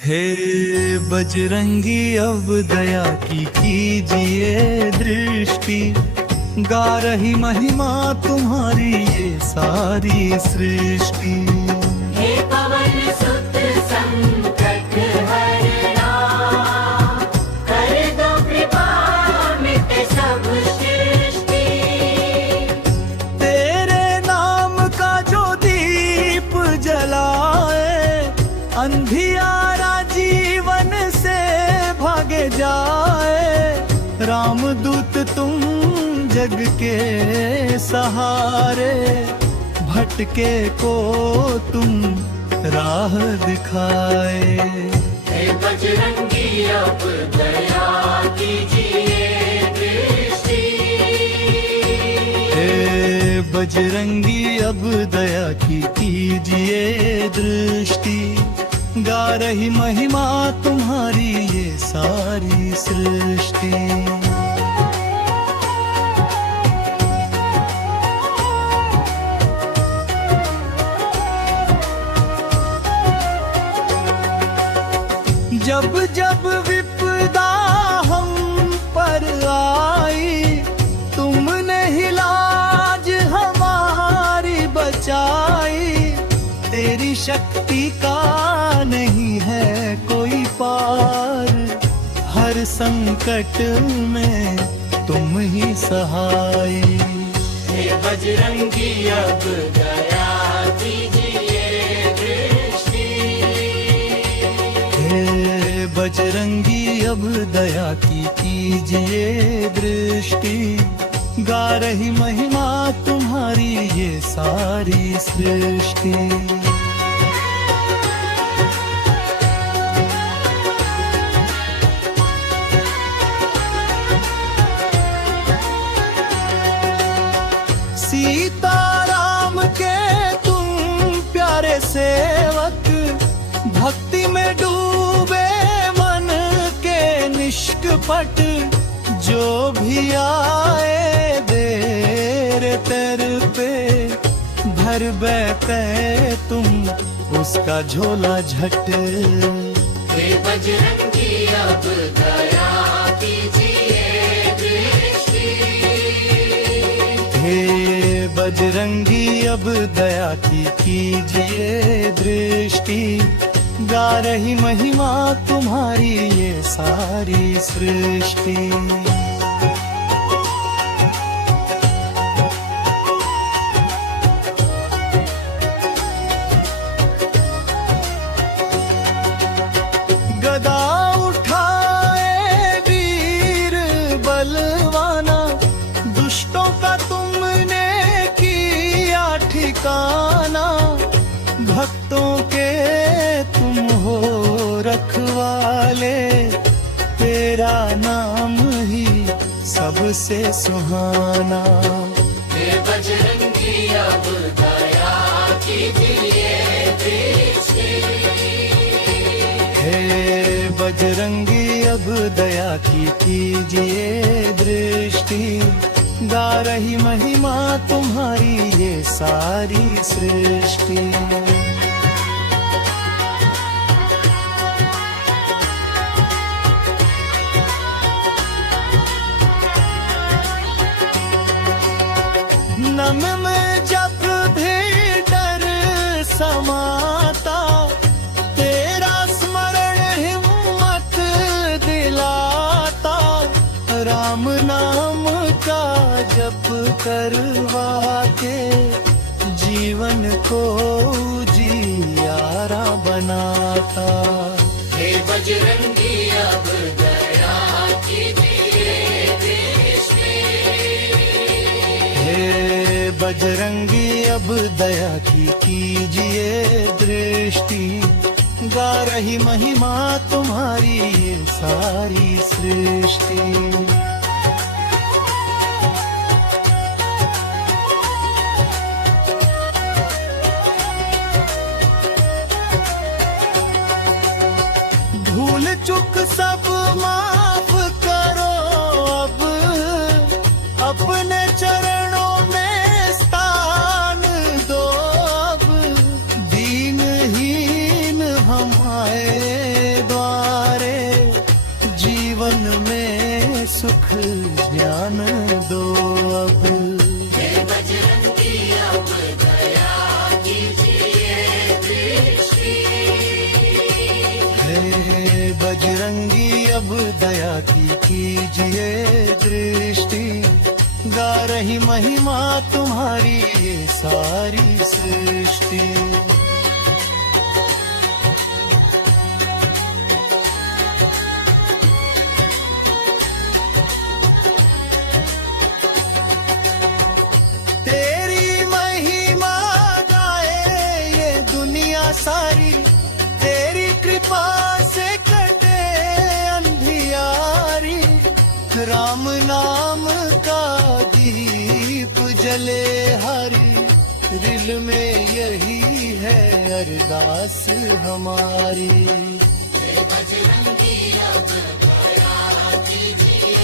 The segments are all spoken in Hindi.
हे बजरंगी अब दया की कीजिए दृष्टि, गा रही महिमा तुम्हारी ये सारी सृष्टि। हे पवन सुत संकट हरना, कर दो कृपा मिटे सब सृष्टि। तेरे नाम का जो दीप जलाए, अंधियारा जीवन से भागे जाए। रामदूत तुम जग के सहारे, भटके को तुम राह दिखाए। हे बजरंगी अब दया कीजिए दृष्टि। हे बजरंगी अब दया की कीजिए दृष्टि, गा रही महिमा तुम्हारी ये सारी सृष्टि। जब जब विपदा हम पर आई, तुमने ही लाज हमारी बचाई। तेरी शक्ति का नहीं है कोई पार, हर संकट में तुम ही सहाय। हे बजरंगी अब दया कीजिए दृष्टि। हे बजरंगी अब दया की कीजिए दृष्टि, गा रही महिमा तुम्हारी ये सारी सृष्टि। सीताराम के तुम प्यारे सेवक, भक्ति में डूबे मन के निष्कपट। जो भी आए देर तेर पे, भर बैठे तुम उसका झोला झट। हे बजरंगी अब दया कीजिए दृष्टि। हे बजरंगी अब दया की कीजिए दृष्टि, गा रही महिमा तुम्हारी ये सारी सृष्टि। गदा उठाए वीर बलवाना, दुष्टों का तुमने किया ठिकाना। भक्तों के तुम हो रखवाले, तेरा नाम ही सबसे सुहाना। हे बजरंगी अब दया कीजिए दृष्टि। हे बजरंगी अब दया की कीजिए दृष्टि, गा रही महिमा तुम्हारी ये सारी सृष्टि। नम में जब भी डर समाता, तेरा स्मरण हिम्मत दिलाता। राम नाम का जप करवा के, जीवन को जियारा बनाता। हे बजरंगी अब दया कीजिए दृष्टि। हे बजरंगी अब दया की कीजिए दृष्टि, गा रही महिमा तुम्हारी ये सारी सृष्टि। भूल चुक सब माफ करो अब, अपने चरणों में स्थान दो अब। दीनहीन हम आए बजरंगी अब दया की कीजिए दृष्टि, गा रही महिमा तुम्हारी ये सारी सृष्टि। तेरी महिमा गाए ये दुनिया सारी, तेरी कृपा से कटे अंधियारी, राम नाम का दीप जले हरी, दिल में यही है अरदास हमारी। बजरंगी अब दया कीजिए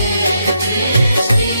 दृष्टि,